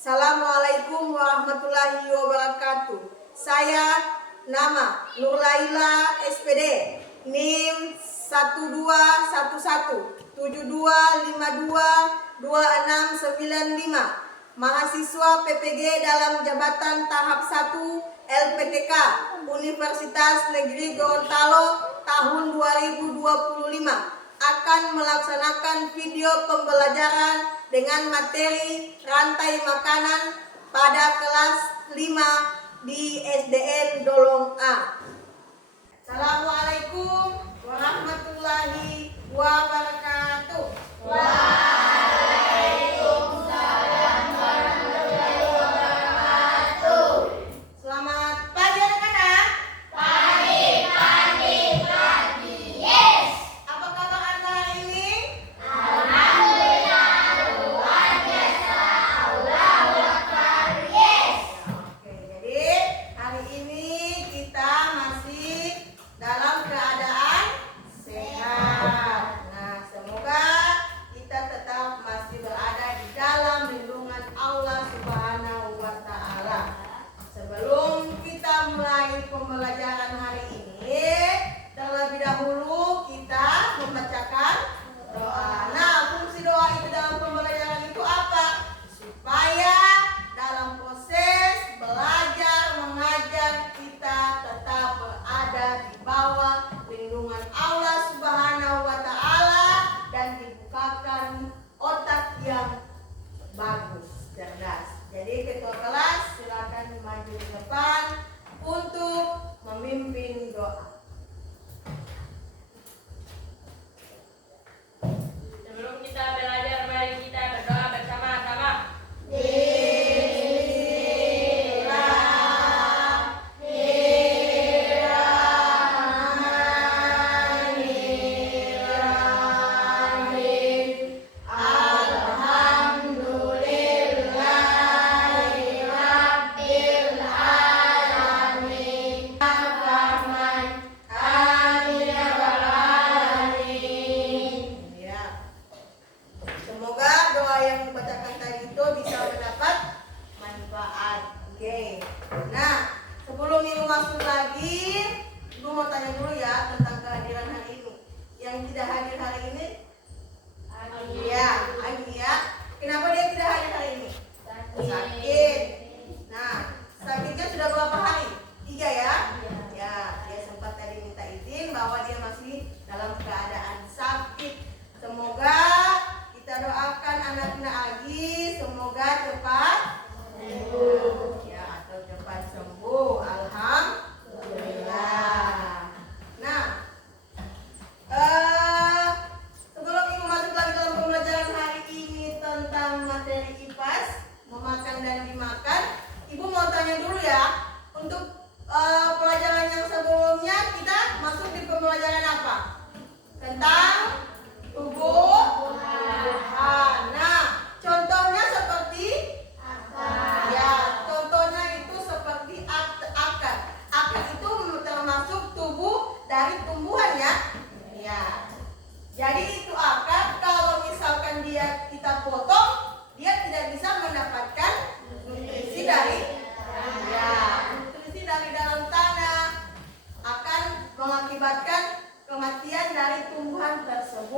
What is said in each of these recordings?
Assalamualaikum warahmatullahi wabarakatuh. Saya nama Nurlaila SPD, NIM 125172522695, mahasiswa PPG dalam jabatan tahap 1 LPTK Universitas Negeri Gorontalo tahun 2025 akan melaksanakan video pembelajaran dengan materi rantai makanan pada kelas 5 di SDN Dolong A. Assalamualaikum warahmatullahi wabarakatuh. Waalaikumsalam warahmatullahi wabarakatuh. Selamat pagi anak-anak. Pagi. Yes. Apa kabar Anda hari ini? Alhamdulillah luar biasa. Allahu Akbar. Yes. Oke, jadi hari ini kita masih dalam keadaan sehat. Nah, semoga kita tetap masih berada di dalam lindungan Allah Subhanahu wa taala. Sebelum kita mulai pembelajaran hari ini, terlebih dahulu kita membacakan doa. Nah, fungsi doa itu dalam pembelajaran itu apa? Supaya dalam proses belajar mengajar kita tetap berada di bawah lindungan Allah Subhanahu wa taala dan dibukakan otak yang bagus, cerdas. Jadi ketua kelas silakan maju ke depan untuk memimpin doa. Sebelum kita belajar, mari kita berdoa bersama-sama. Ya. Semoga doa yang dibacakan tadi itu bisa mendapat manfaat. Oke. Nah, sebelum Ibu masuk lagi, Ibu mau tanya dulu ya tentang kehadiran hari ini. Yang tidak hadir hari ini? Iya, Agia. Kenapa dia tidak hadir hari ini? Sakit. Nah, sakitnya sudah berapa hari? 3 ya? Ya, dia sempat tadi minta izin bahwa dia masih dalam keadaan sakit. Semoga kita doakan anaknya Agi semoga cepat sembuh ya, atau cepat sembuh. Alhamdulillah. Nah, sebelum Ibu masuk lagi dalam pembelajaran hari ini tentang materi IPAS, memakan dan dimakan, Ibu mau tanya dulu ya, untuk pelajaran yang sebelumnya kita masuk di pembelajaran apa? Tentang tumbuh-tumbuhan. Nah, contohnya seperti apa? Ya, contohnya itu seperti akar. Akar itu termasuk tubuh dari tumbuhan ya. Ya. Jadi itu akar, kalau misalkan dia kita potong, dia tidak bisa mendapatkan nutrisi dari nutrisi dari dalam tanah, akan mengakibatkan kematian dari tumbuhan tersebut.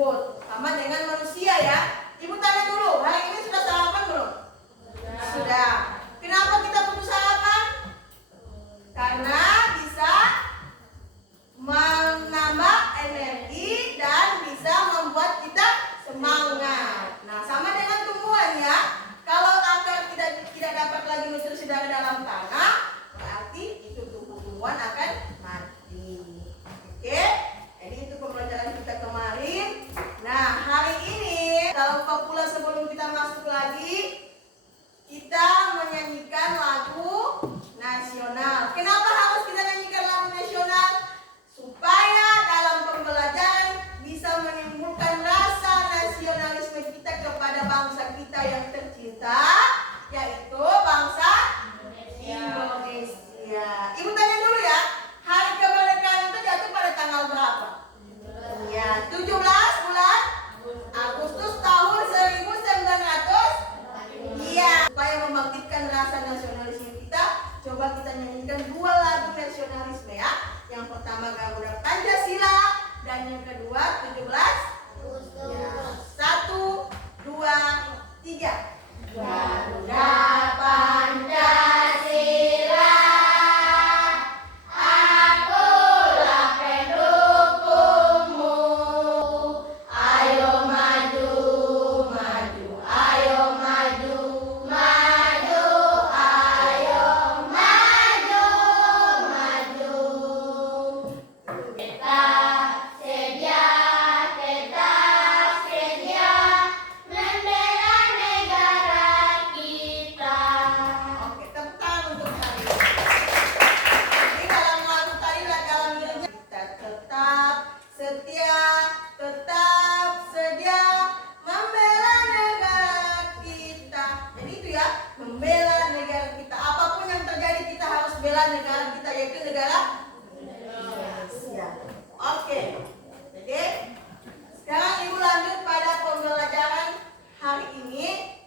supaya membangkitkan rasa nasionalisme kita, coba kita nyanyikan 2 lagu nasionalisme ya. Yang pertama Garuda Pancasila dan yang kedua 17 ya. 1, 2, 3. Garuda Pancasila, akulah pendukungmu. Ayo maju, maju, ayo maju, maju, ayo maju, maju. Tetap sedia membela negara kita. Oke, tepuk tangan untuk tadi. Jadi dalam lagu tadi dalam liriknya kita tetap sedia membela negara kita. Jadi itu ya, membela negara kita. Apapun yang terjadi kita harus bela negara kita, yaitu negara Indonesia. Oke. Jadi sekarang Ibu lanjut pada pembelajaran hari ini.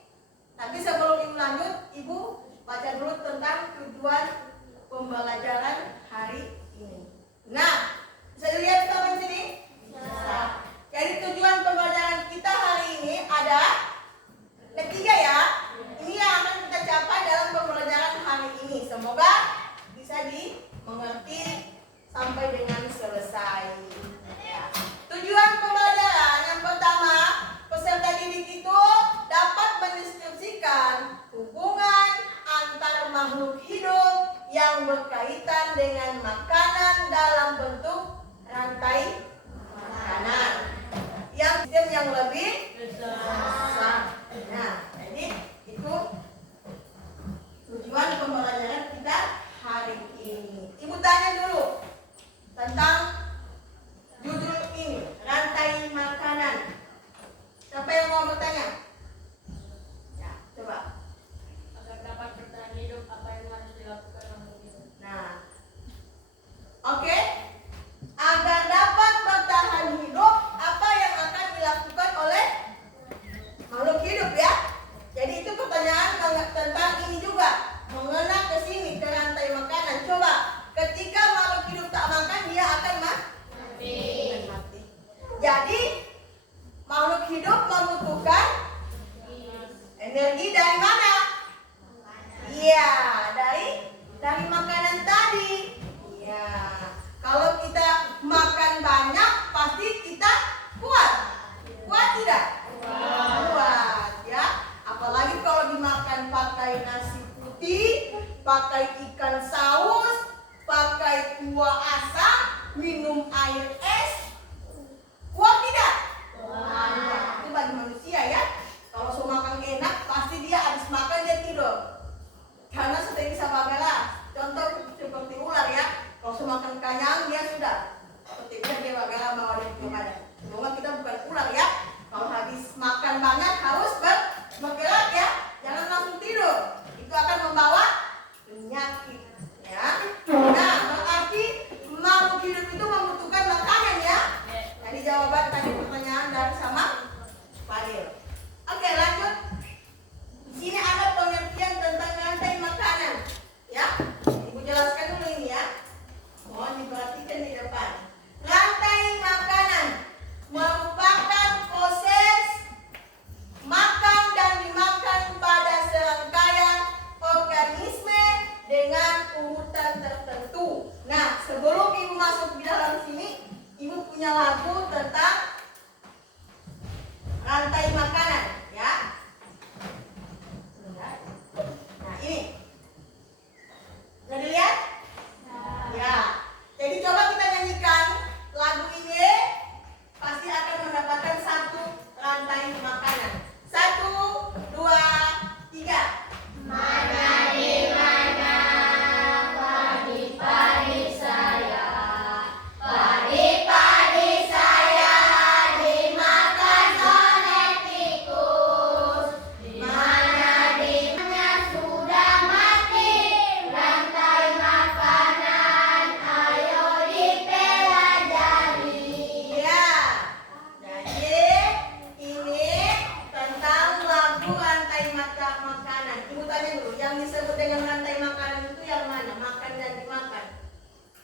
Tapi sebelum Ibu lanjut, Ibu baca dulu tentang tujuan pembelajaran hari ini. Nah, bisa dilihat di sini? Bisa. Jadi tujuan pembelajaran kita hari ini ada 3 ya. Ini yang akan kita capai dalam pembelajaran hari ini. Semoga bisa dimengerti sampai dengan selesai. Ya. Tujuan pembelajaran yang pertama, peserta didik itu dapat mendeskripsikan hubungan antar makhluk hidup yang berkaitan dengan makanan dalam bentuk rantai makanan yang lebih besar. Nah, jadi itu tujuan pembelajaran kita hari ini. Ibu tanya dulu tentang judul ini, rantai makanan. Siapa yang mau bertanya? Ya, coba. Agar dapat bertahan hidup, apa yang harus dilakukan makhluk hidup? Nah, oke. Agar dapat bertahan hidup, apa yang akan dilakukan oleh makhluk hidup ya? Jadi itu pertanyaan tentang ini juga, mengena ke sini ke rantai makanan. Coba, ketika makhluk hidup tak makan, dia akan mati. Jadi makhluk hidup membutuhkan energi dari mana? Iya, dari makanan tadi. Iya. Kalau kita makan banyak, pasti kita kuat. Kuat tidak? Kuat, ya. Apalagi kalau dimakan pakai nasi putih, pakai ikan saus, pakai kuah asam, minum air es. Kuat tidak? Kuat. Itu bagi manusia ya. Kalau sudah makan enak, pasti dia habis makan dia tidur. Karena sudah bisa bagala. Contoh seperti ular ya. Kalau sudah makan kenyang dia sudah. Seperti dia bagala bawa dia ke badan. Semoga kita bukan ular ya. Kalau habis makan banyak harus bergerak ya. Jangan langsung tidur. Itu akan membawa penyakit. Yang disebut dengan rantai makanan itu yang mana? Makan dan dimakan.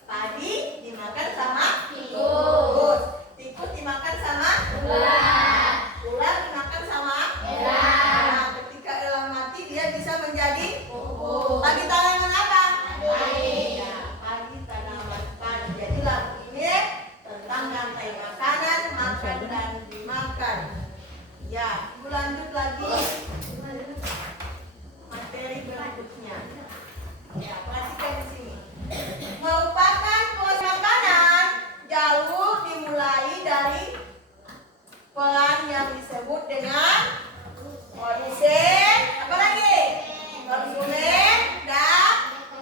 Padi dimakan sama tikus. Tikus dimakan sama ular. Ular dimakan sama elang. Nah, ketika elang mati dia bisa menjadi pupuk. Bagi tanaman apa? Ya, padi tanaman padi. Jadi lagu ini tentang rantai makanan, makan dan dimakan. Ya, ibu lanjut lagi materi berikutnya. Ya, perhatikan di sini. Merupakan proses makanan, jalur dimulai dari peran yang disebut dengan produsen, apa lagi? Konsumen dan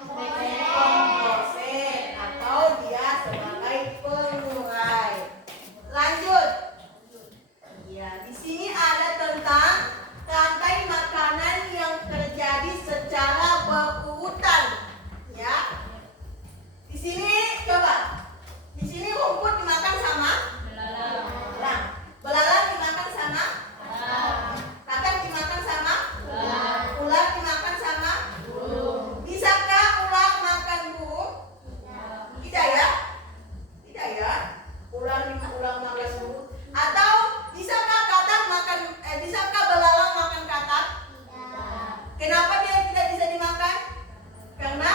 pengproses atau dia sebagai pengurai. Lanjut. Ya, di sini ada tentang rantai makanan yang terjadi secara berurutan. Ya. Di sini coba. Di sini rumput dimakan sama belalang. Belalang dimakan sama katak dimakan sama ular dimakan sama burung. Bisakah ular makan burung? Tidak ya? Tidak ya? Ular makan burung. Atau bisakah bisakah belalang makan katak? Kenapa dia tidak bisa dimakan? Karena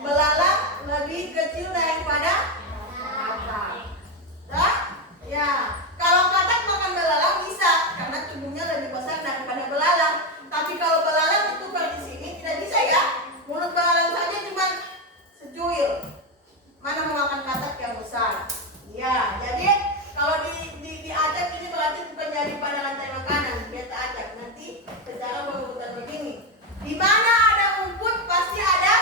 belalang lebih kecil daripada katak. Ya, kalau katak makan belalang bisa karena tubuhnya lebih besar daripada belalang. Tapi kalau belalang ditukar di sini tidak bisa ya. Mulut belalang saja cuma secuil. Mana mau makan katak yang besar? Ya, jadi kalau diacak ini berarti bukan jadi pada rantai makanan, dia acak nanti secara berurutan begini. Di mana ada rumput pasti ada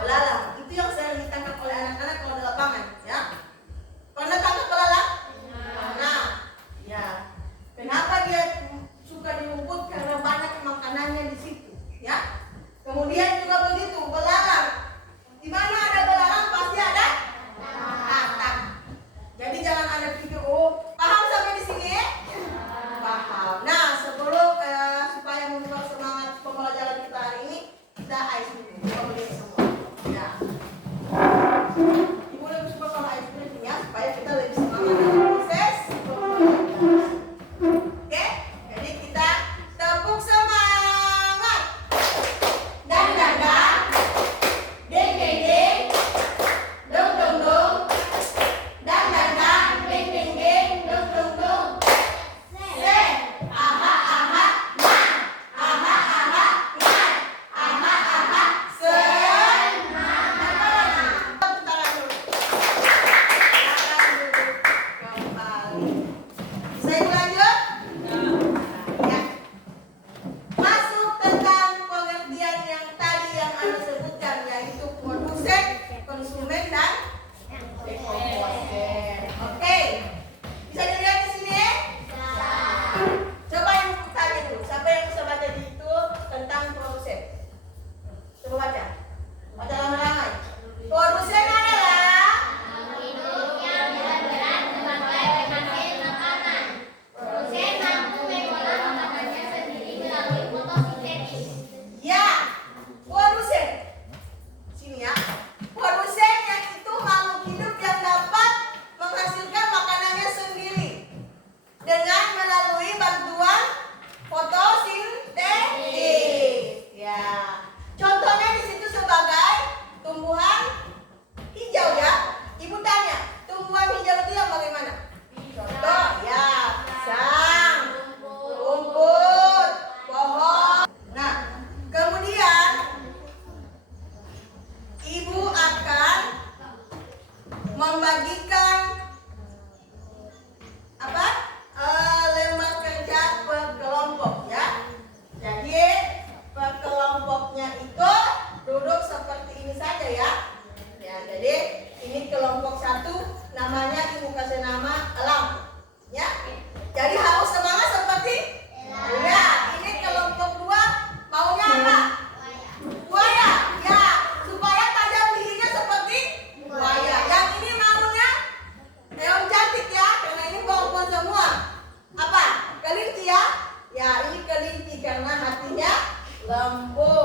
belalang. Itu yang sering ditangkap oleh anak-anak kalau di lapangan, ya. Pernah tangkap belalang? Nah, ya. Kenapa dia suka di rumput? Karena banyak makanannya di situ, ya. Kemudian juga begitu, belalang. Di mana ada belalang pasti ada katak. Jadi jangan ada pikir, oh, paham sampai di sini? Paham. Nah, sebelum supaya membuat semangat pembelajaran kita hari ini, kita ice dulu. Kemudian semua. Ya. Ibu lebih suka kalau ice cream ya, supaya kita lebih semangat dalam proses pembelajaran. Oke? Jadi kita tepuk semangat. Dan deng deng deng, dong dong dong. Dan deng deng deng, dong dong dong. Se, aha aha, na, aha aha, na, aha aha, semangat. Tangan dulu. Tangan dulu. Kembali. Bisa ibu lanjut? Ya. Masuk tentang pengertian yang tadi yang Anda sebutkan, yaitu produsen, konsumen, dan dekomposer. Oke. Bisa dilihat di sini? Coba yang tanya dulu. Siapa yang bisa baca di itu tentang produsen? Coba baca. Baca ramai-ramai. Produsen adalah ya, produsen. Sini ya. Produsen yang itu makhluk hidup yang dapat menghasilkan makanannya sendiri dengan melalui bantuan fotosintesis. Ya. Contohnya di situ sebagai tumbuhan hijau ya. Ibu tanya, tumbuhan hijau itu yang bagaimana? Contoh ya, pisang, rumput, pohon. Nah, kemudian ibu akan membagikan apa? Lembar kerja per kelompok ya. Jadi per kelompoknya itu duduk seperti ini saja ya. Ya, jadi ini kelompok 1 namanya ibu kasih nama elang. Ya. Jadi harus semangat seperti ya. Ini kelompok 2 maunya apa? Buaya. Ya, supaya tajam giginya seperti buaya. Yang ini maunya hewan cantik ya, karena ini pohon semua. Apa? Kelinci ya? Ya, ini kelinci karena hatinya lembut.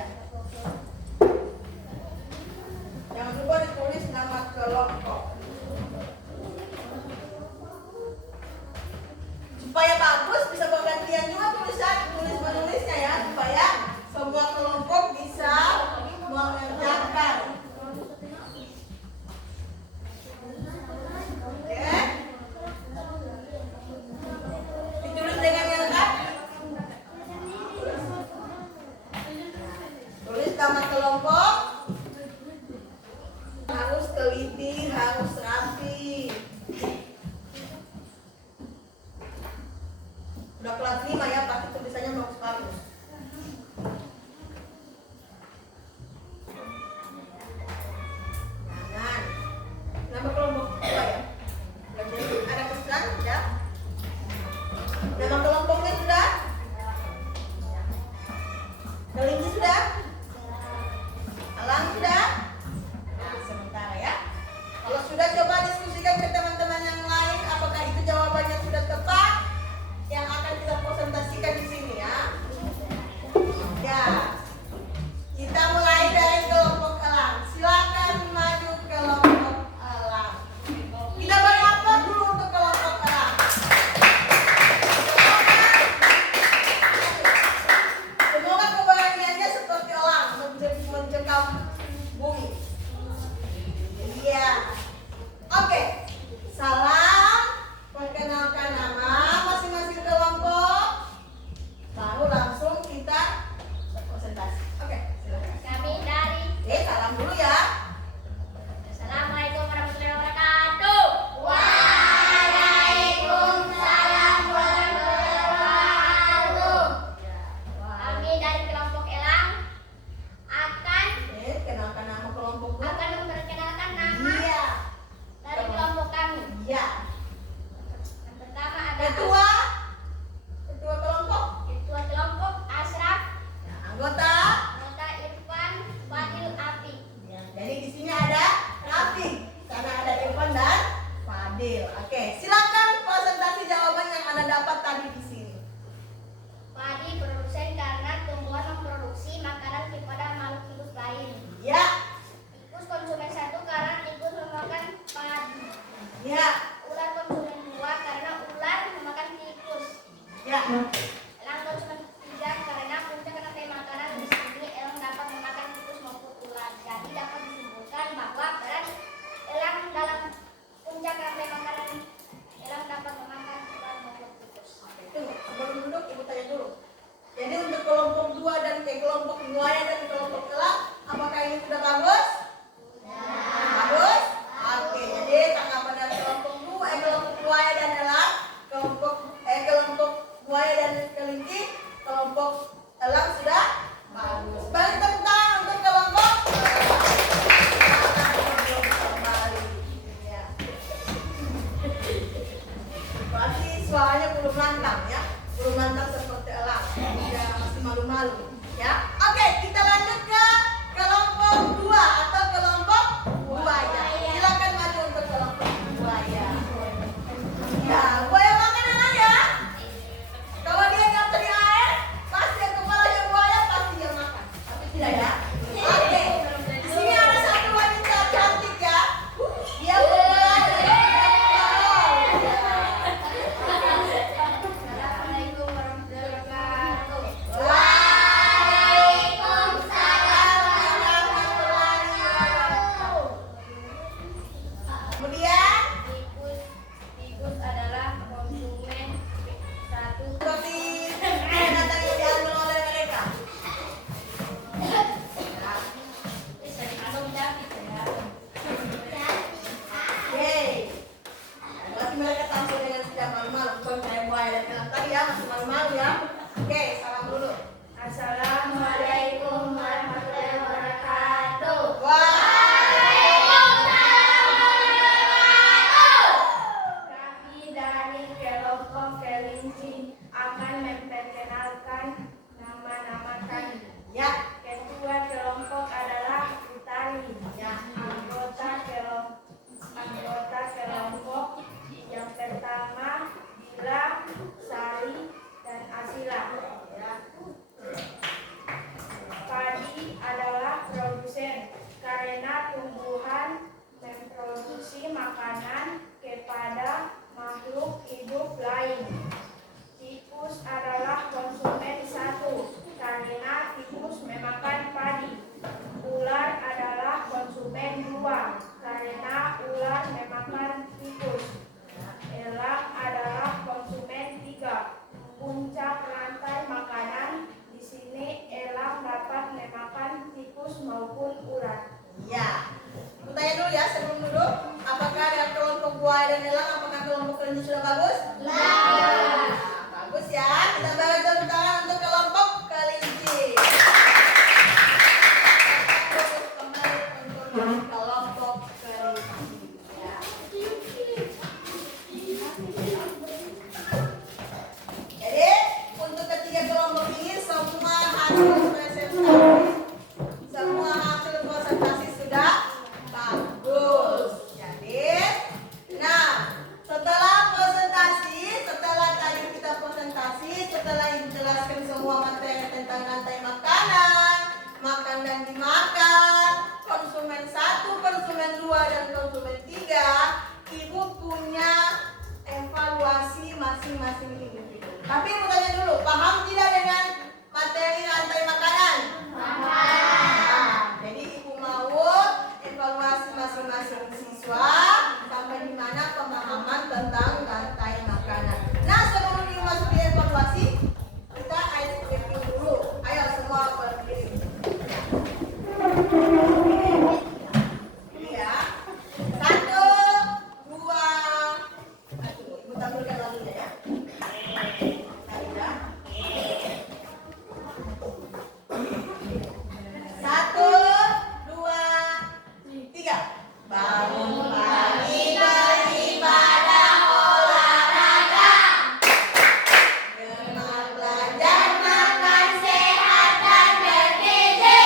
Ya. Jangan lupa ditulis nama kelompok. Supaya bagus bisa bergantian juga tulis-menulisnya ya, supaya semua kelompok bisa mengerjakan. Oke. Ditulis dengan yang lengkap. Tulis nama kelompok. Harus teliti, harus rapi. Udah kelas 5 ya, pasti tulisannya bagus-bagus. Jangan. Nama kelompok dua ya. Jadi ada pesan sudah. Nama kelompoknya sudah. Kelinci sudah. Alang sudah. Nah, sementara ya. Kalau sudah, coba diskusikan ke teman-teman yang lain apakah itu jawabannya sudah tepat. Yang akan kita presentasikan di sini ya. Ya. Kita mulai dari kelompok elang. Silakan maju kelompok elang. Kita beri apa dulu untuk kelompok elang? Semoga keberaniannya seperti elang mencekam bumi. Iya. Oke. Salam. Perkenalkan nama masing-masing kelompok. Lalu langsung kita presentasi. Oke, silakan. Kami dari Salam dulu ya. Assalamualaikum warahmatullahi wabarakatuh. Waalaikumsalam warahmatullahi wabarakatuh. Kami dari kelompok elang akan Kenalkan nama kelompok dulu. memperkenalkan nama Iya. dari kelompok kami. Iya. Yang pertama ada Ketua kelompok. Ketua kelompok Ashraf, Nah, anggota. anggota Irfan, Fadil, Afi. Ya, jadi di sini ada Rafiq. Karena ada Irfan dan Fadil. Oke, silakan presentasi jawaban yang Anda dapat tadi di sini. Padi produsen karena tumbuhan memproduksi makanan kepada makhluk hidup lain. Ya. Tikus konsumen satu karena tikus memakan padi. Ya. Ular konsumen dua karena ular memakan tikus. Ya. Elang konsumen tiga karena puncak rantai makanan di sini elang dapat memakan tikus maupun ular. Jadi dapat disimpulkan bahwa peran elang dalam puncak rantai makanan elang dapat memakan ular maupun tikus. Tunggu, sebelum duduk ibu tanya dulu. Jadi untuk kelompok 2 dan kelompok buaya dan kelompok elang, apakah ini sudah bagus? Bagus? Oke, jadi tanggapan dari kelompok buaya dan elang, kelompok buaya dan kelinci, kelompok elang sudah bagus. Balik tepuk tangan untuk kelompok kembali. Ya. Berarti suaranya belum lantang ya, belum lantang seperti elang, ya masih malu-malu ya. Oke, kita lanjut ke kelompok 2 atau kelompok buaya. Silakan maju untuk kelompok buaya. Ya, buaya makan anak ya. Kalau dia jatuh di air, pasti yang kepalanya buaya pasti dia makan. Tapi tidak ya. Oke, di sini ada satu wanita cantik ya. Dia berlari. Assalamualaikum warahmatullahi wabarakatuh. Waalaikumsalam warahmatullahi wabarakatuh. Kemudian Tikus adalah konsumen satu. seperti binatang yang diambil oleh mereka. karena tumbuhan memproduksi makanan kepada makhluk hidup lain. Tikus adalah konsumen satu karena tikus memakan padi. Ular adalah konsumen dua karena ular memakan tikus. Elang adalah konsumen tiga. Puncak rantai makanan di sini elang dapat memakan tikus maupun ular. Ya. Aku tanya dulu ya sebelum duduk. Apakah ada kelompok buaya dan elang? Apakah kelompok kelinci sudah bagus? Nah, bagus ya. Kita beri tepuk tangan untuk kelompok kelinci. Kembali untuk kelompok kelinci. Ya. Jadi untuk ketiga kelompok ini semua hasil presentasi, semua hasil presentasi sudah bagus. Jadi, nah setelah presentasi, setelah tadi kita presentasi, setelah menjelaskan semua materi tentang rantai makanan, makan dan dimakan, konsumen satu, konsumen dua, dan konsumen tiga, ibu punya evaluasi masing-masing individu. Tapi ibu tanya dulu, paham tidak dengan materi rantai makanan? Paham. Jadi ibu mau evaluasi masing-masing siswa sampai di mana pemahaman tentang rantai makanan. Nah, sebelum ibu masuk di evaluasi, kita ice breaking dulu. Ayo semua berdiri. Ya. 1, 2. Ibu tampilkan lagunya ya. Satu, dua, tiga. Bangun pagi beribadah olahraga. Gemar belajar makan sehat dan bergizi.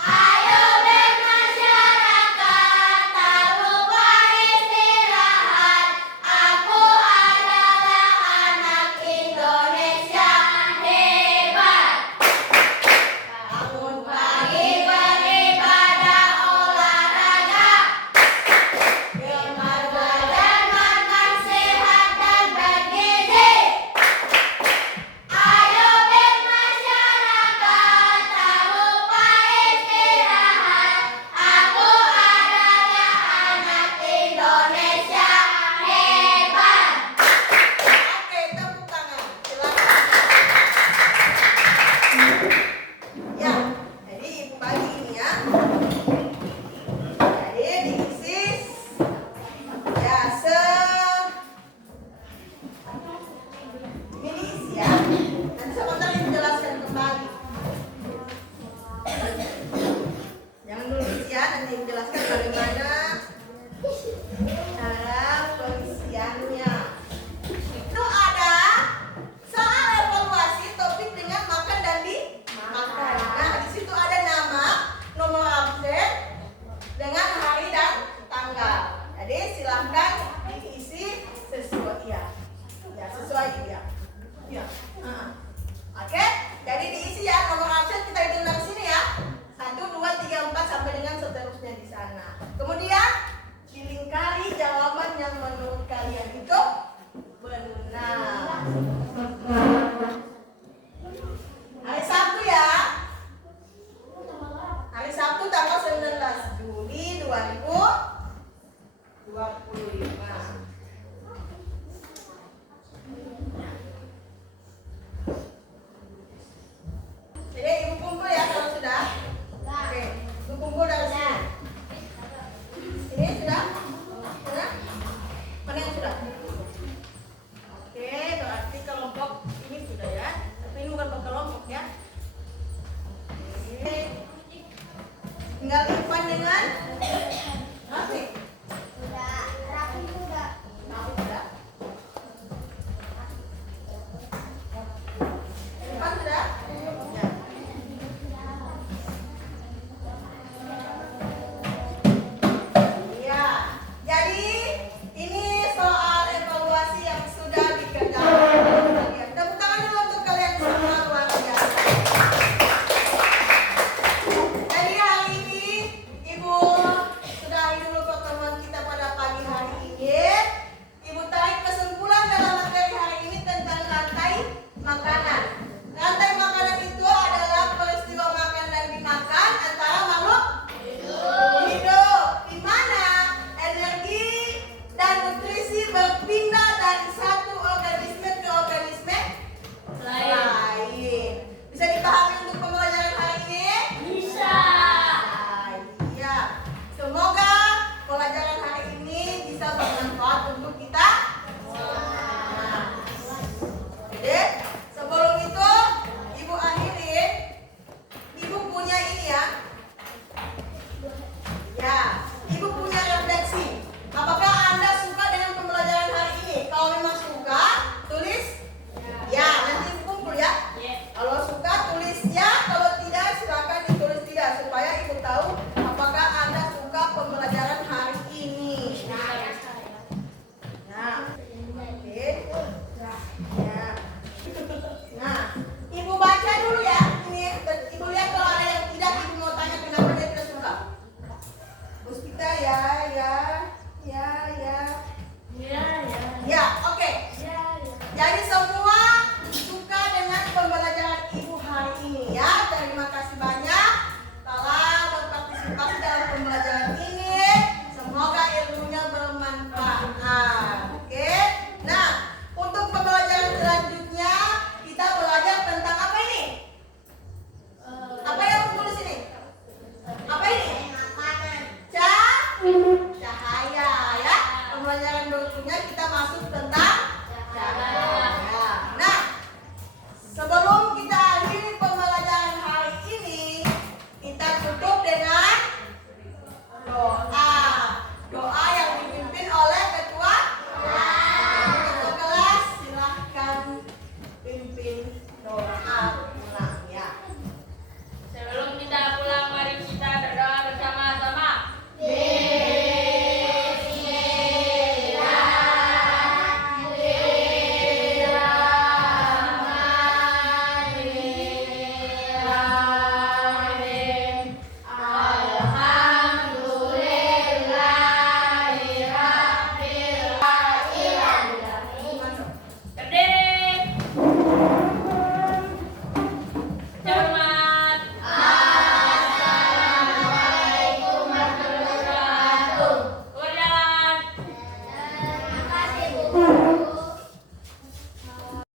Ayo bermasyarakat, tak lupa istirahat. Aku adalah anak Indonesia hebat. Bangun pagi beribadah olahraga. Gemar belajar makan sehat dan bergizi. Ayo bermasyarakat, tak lupa istirahat. Aku adalah anak Indonesia hebat. Oke, tepuk tangan. Silakan. Ya, jadi ibu bagi ini ya. Jadi diisi ya ini diisi ya. Nanti sebentar ibu jelaskan kembali. Jangan dulu diisi ya, nanti ibu jelaskan bagaimana cara pengisiannya. Itu ada soal evaluasi topik dengan makan dan dimakan. Nah, di situ ada nama, nomor absen dengan hari dan tanggal. Jadi silahkan diisi sesuai ya. Ya, sesuai ya. Ya. Oke, jadi diisi ya nomor absen kita hitung dari sini ya. 1, 2, 3, 4 sampai dengan seterusnya di sana. Kemudian dilingkari jawaban yang menurut kalian itu benar. Hari Sabtu ya. Hari Sabtu tanggal 19 Juli 2025. Jadi ibu kumpul ya kalau sudah. Oke, ibu kumpul dari sini. Ini sudah? Sudah? Mana yang sudah? Oke, berarti kelompok ini sudah ya. Tapi ini bukan berkelompok ya. Oke. Tinggal Ivan dengan